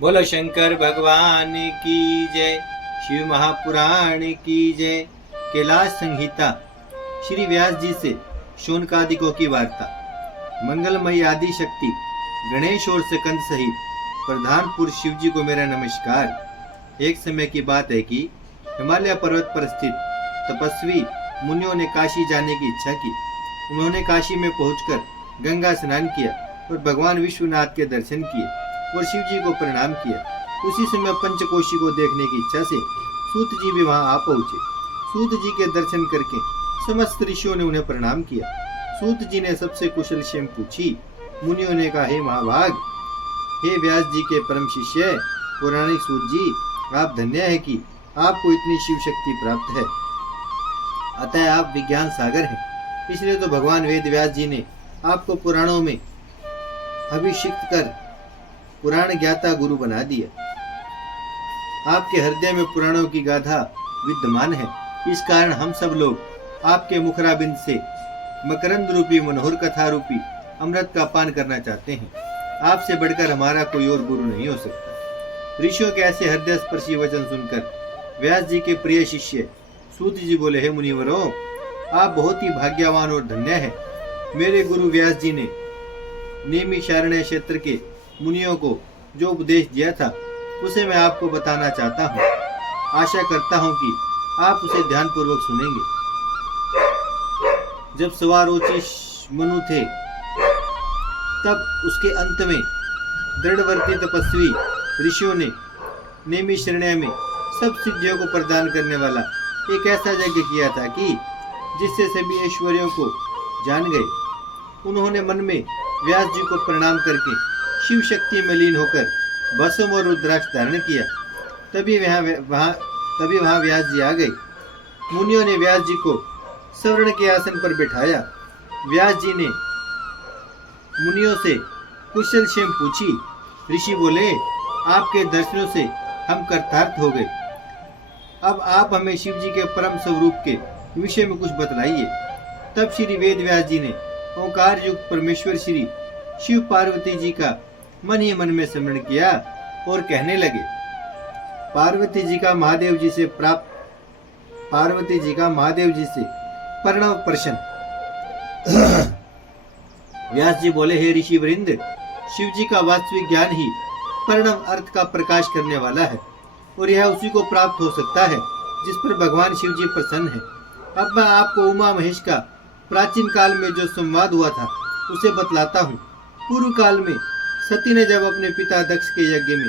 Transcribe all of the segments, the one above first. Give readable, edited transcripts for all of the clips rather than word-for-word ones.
बोलो शंकर भगवान की जय। शिव महापुराण की जय। कैलाश संहिता। श्री व्यास जी से शौनकादिकों की वार्ता। मंगलमयी आदि शक्ति गणेश और स्कंद सहित प्रधान पुरुष शिव जी को मेरा नमस्कार। एक समय की बात है कि हिमालय पर्वत पर स्थित तपस्वी मुनियों ने काशी जाने की इच्छा की। उन्होंने काशी में पहुंचकर गंगा स्नान किया और भगवान विश्वनाथ के दर्शन किए और शिव जी को प्रणाम किया। उसी समय पंचकोशी को देखने की इच्छा से सूत जी भी वहां आ पहुंचे। सूत जी के दर्शन करके समस्त ऋषियों ने उन्हें प्रणाम किया। सूत जी ने सबसे कुशल क्षेम पूछी। मुनियों ने कहा, हे महाभाग, हे व्यास जी के परम शिष्य पौराणिक सूत जी, आप धन्य है कि आपको इतनी शिव शक्ति प्राप्त है। अतः आप विज्ञान सागर हैं। इसलिए तो भगवान वेद व्यास जी ने आपको पुराणों में अभिषिक्त कर पुराण ज्ञाता गुरु बना दिया। आपके हृदय में पुराणों की गाथा विद्यमान है। इस कारण हम सब लोग आपके मुखराबिंद से मकरंद रूपी मनोहर कथा रूपी अमृत का पान करना चाहते हैं। आपसे बढ़कर हमारा कोई और गुरु नहीं हो सकता। ऋषियों के ऐसे हृदय स्पर्शी वचन सुनकर व्यास जी के प्रिय शिष्य सूत जी बोले, हे मुनिवरों, आप बहुत ही भाग्यवान और धन्य हैं। मेरे गुरु व्यास जी ने नैमिषारण्य क्षेत्र के मुनियों को जो उपदेश दिया था उसे मैं आपको बताना चाहता हूँ। आशा करता हूँ कि आप उसे ध्यानपूर्वक सुनेंगे। जब सवारोचिष मनु थे तब उसके अंत में दृढ़वर्ती तपस्वी ऋषियों ने नैमिषारण्य में सब सिद्धियों को प्रदान करने वाला एक ऐसा यज्ञ किया था कि जिससे सभी ऐश्वर्यों को जान गए। उन्होंने मन में व्यास जी को प्रणाम करके शिव शक्ति में लीन होकर भस्म और रुद्राक्ष धारण किया। तभी वहां व्यास जी आ गए। मुनियों ने व्यास जी को स्वर्ण के आसन पर बिठाया। व्यास जी ने मुनियों से कुशल क्षेम पूछी। ऋषि बोले, आपके दर्शनों से हम कृतार्थ हो गए। अब आप हमें शिव जी के परम स्वरूप के विषय में कुछ बतलाइए। तब श्री वेद व्यास जी ने ओंकार युक्त परमेश्वर श्री शिव पार्वती जी का मन ही मन में स्मरण किया और कहने लगे, पार्वती जी का महादेव जी से प्रणव प्रश्न। व्यास जी बोले, हे ऋषि वृंद, शिव जी का वास्तविक ज्ञान ही प्रणव अर्थ का प्रकाश करने वाला है और यह उसी को प्राप्त हो सकता है जिस पर भगवान शिव जी प्रसन्न है। अब मैं आपको उमा महेश का प्राचीन काल में जो संवाद हुआ था उसे बतलाता हूँ। पूर्व काल में सती ने जब अपने पिता दक्ष के यज्ञ में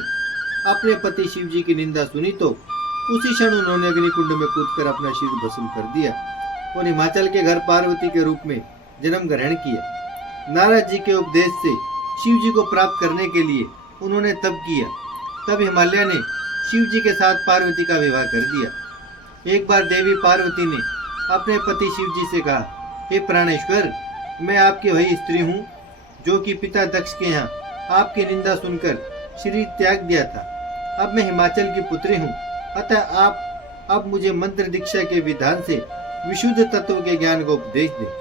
अपने पति शिव जी की निंदा सुनी तो उसी क्षण उन्होंने अग्निकुंड में कूदकर अपना शरीर भस्म कर दिया और हिमाचल के घर पार्वती के रूप में जन्म ग्रहण किया। नारद जी के उपदेश से शिव जी को प्राप्त करने के लिए उन्होंने तप किया। तब हिमालय ने शिव जी के साथ पार्वती का विवाह कर दिया। एक बार देवी पार्वती ने अपने पति शिव जी से कहा, हे प्राणेश्वर, मैं आपकी वही स्त्री हूँ जो कि पिता दक्ष के यहाँ आपकी निंदा सुनकर शरीर त्याग दिया था। अब मैं हिमाचल की पुत्री हूँ, अतः आप अब मुझे मंत्र दीक्षा के विधान से विशुद्ध तत्व के ज्ञान को उपदेश दें।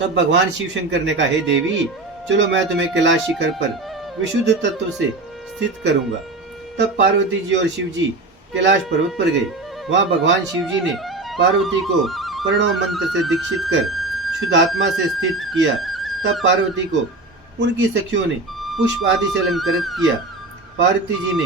तब भगवान शिव शंकर ने कहा, हे देवी, चलो मैं तुम्हें कैलाश शिखर पर विशुद्ध तत्व से स्थित करूंगा। तब पार्वती जी और शिव जी कैलाश पर्वत पर गए। वहां भगवान शिव जी ने पार्वती को प्रणव मंत्र से दीक्षित कर शुद्ध आत्मा से स्थित किया। तब पार्वती को उनकी सखियों ने पुष्प आदि से अलंकृत किया। पार्वती जी ने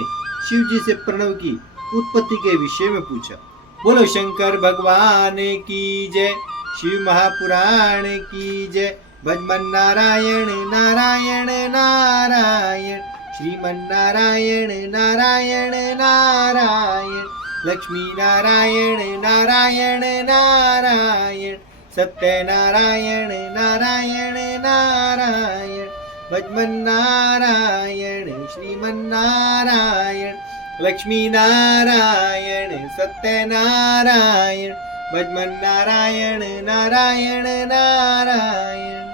शिव जी से प्रणव की उत्पत्ति के विषय में पूछा। बोलो शंकर भगवान की जय। शिव महापुराण की जय। भजमन नारायण नारायण नारायण, श्रीमन नारायण नारायण नारायण, लक्ष्मी नारायण नारायण नारायण, सत्य नारायण नारायण नारायण, भजमन नारायण श्रीमन नारायण, लक्ष्मी नारायण सत्य नारायण, भजमन नारायण नारायण नारायण।